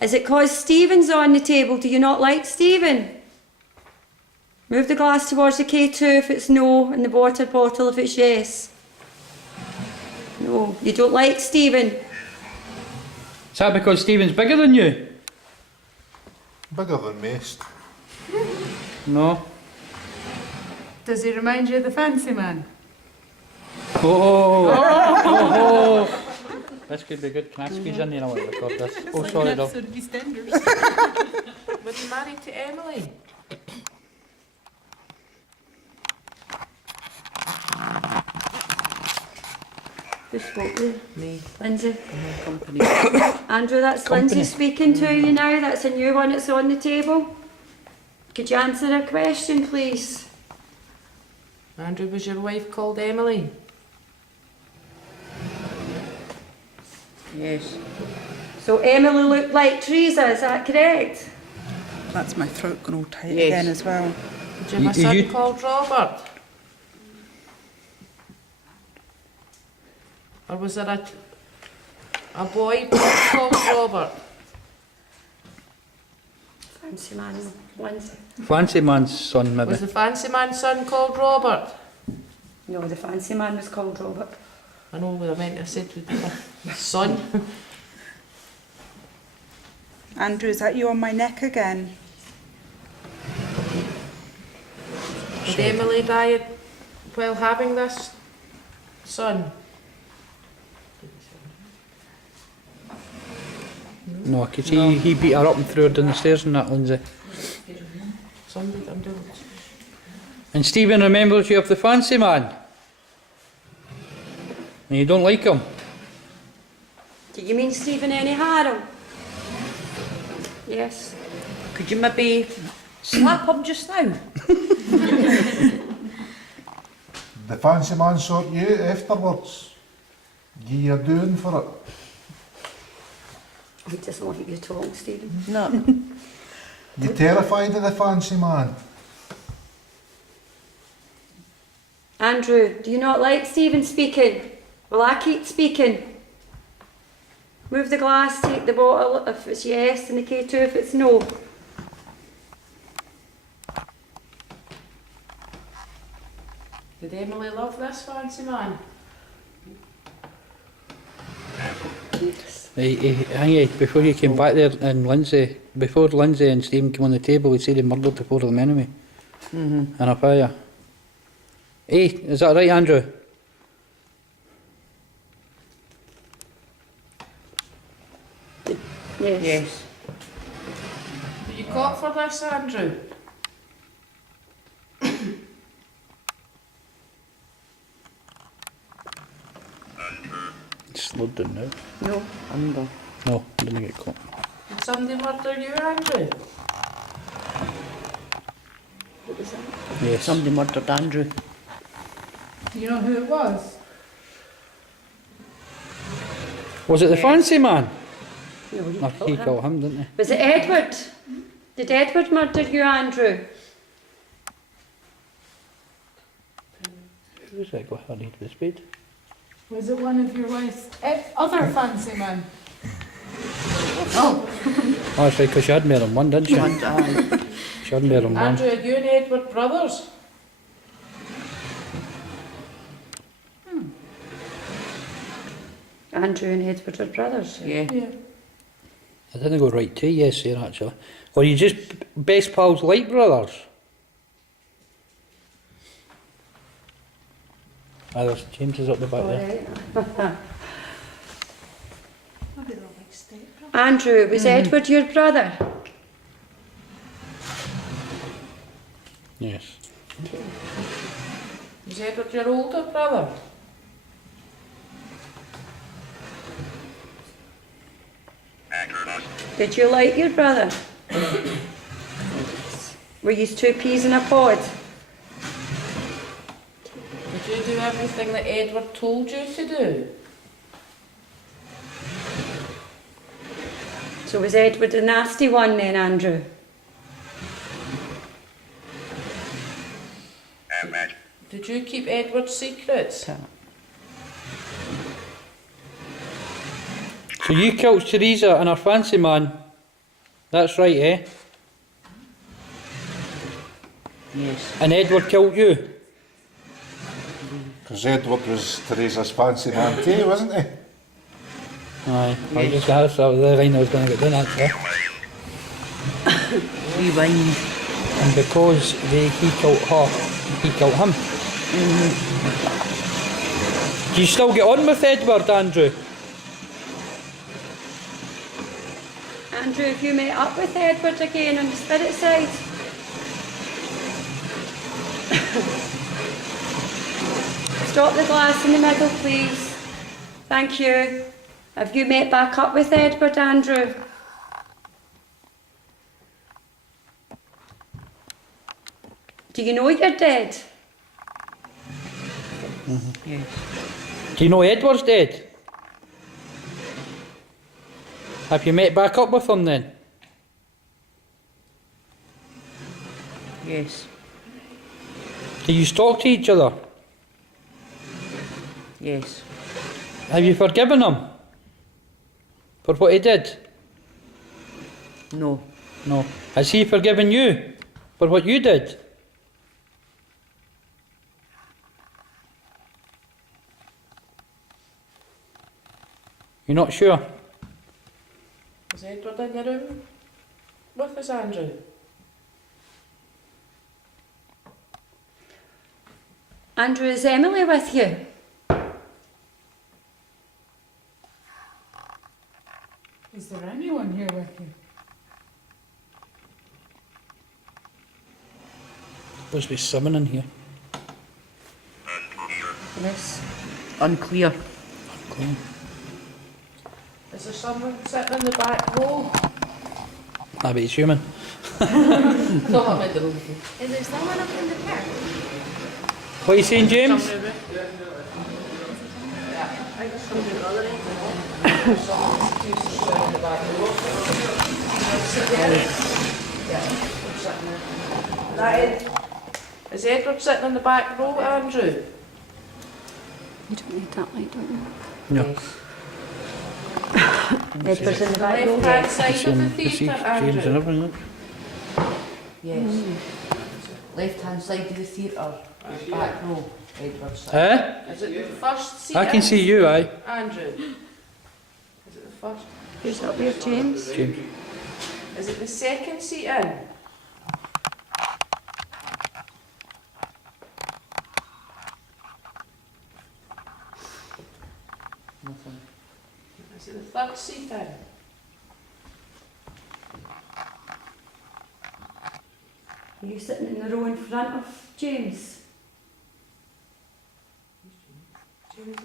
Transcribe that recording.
Is it 'cause Stephen's on the table? Do you not like Stephen? Move the glass towards the K2 if it's no, and the water bottle if it's yes. No, you don't like Stephen. Is that because Stephen's bigger than you? Bigger than most. No. Does he remind you of the fancy man? Oh. This could be good. Can I squeeze in there? I want to record this. Oh, sorry, Dom. Episode of EastEnders. Was he married to Emily? Who spoke there? Me. Lindsay. Company. Andrew, that's Company. Lindsay speaking to you now. That's a new one that's on the table. Could you answer a question, please? Andrew, was your wife called Emily? Yes. So Emily looked like Teresa, is that correct? That's my throat going all tight Yes. again as well. Did you have a son called Robert? Or was there a boy called Robert? Fancy man, Lindsay. Fancy man's son, maybe. Was the fancy man's son called Robert? No, the fancy man was called Robert. I know what I meant to say to the son. Andrew, is that you on my neck again? Did Emily die while having this son? No, I could see he beat her up and threw her down the stairs and that, Lindsay. Somebody I'm doing. And Stephen remembers you of the fancy man. And you don't like him. Do you mean Stephen N. Harrow? Yes. Could you maybe slap him just now? The fancy man sought you afterwards. Ye are doing for it. He doesn't want you to talk, Stephen. No. You terrified of the fancy man. Andrew, do you not like Stephen speaking? Will I keep speaking? Move the glass, take the bottle if it's yes, and the K2 if it's no. Did Emily love this fancy man? Yes. Hey, before you came back there, and before Lindsay and Stephen came on the table, he said he murdered the four of them anyway. In a fire. Hey, is that right, Andrew? Yes. Yes. Were you caught for this, Andrew? Slowed down now. No. Under. No, didn't get caught. Did somebody murder you, Andrew? What was that? Yes. Somebody murdered Andrew. You know who it was? Was it the fancy man? No, he No, killed he him. killed him, didn't he? Was it Edward? Did Edward murder you, Andrew? Who was that got her into the spade? Was it one of your wife's other fancy men? Oh, Oh, that's right, because she had more than one, didn't she? And, She had more than one. Andrew, are you and Edward brothers? Andrew and Edward are brothers. yeah. yeah. I didn't go right to yes here, actually. Or you just best pals like brothers? Ah, there's James is up the back there. Alright. Andrew, was Edward your brother? Yes. Is Edward your older brother? Did you like your brother? Were you two peas in a pod? Did you do everything that Edward told you to do? So was Edward a nasty one then, Andrew? Did you keep Edward's secrets? So you killed Teresa and her fancy man That's right, eh? Yes. And Edward killed you? Because Edward was Teresa's fancy man too, wasn't he? Aye, I was just that was the line I was going to get done actually. Rewind. And because he killed her, he killed him. Do you still get on with Edward, Andrew? Andrew, have you met up with Edward again on the spirit side? Stop the glass in the middle, please. Thank you. Have you met back up with Edward, Andrew? Do you know you're dead? Yes. Do you know Edward's dead? Have you met back up with him then? Yes. Do you talk to each other? Yes. Have you forgiven him? For what he did? No. No. Has he forgiven you? For what you did? You're not sure? Is Edward in your room with us, Andrew? Andrew, is Emily with you? Is there anyone here with you? Supposed to be someone in here. Yes. Unclear. Clean. Is there someone sitting in the back row? Ah, but he's human. No, I'm in the room. Is there someone up in the park? What are you saying, James? Somebody I think somebody at the other end. Someone used to sit in the back row. Sit there. Yeah, I'm sitting there. That Ed? Is Edward sitting in the back row, Andrew? You don't need that light, don't you? No. Yes. Edward's in the back row. Left-hand side It's of the in the theatre, James and Andrew? everything. Look. Yes. Left hand side of the theatre. Back row. Edward side. Eh? Is it the first seat I can in, see you, aye. Andrew? Is it the first? Who's up here, James? James. Is it the second seat in? Nothing. Is it the third seat in? Are you sitting in the row in front of James? James.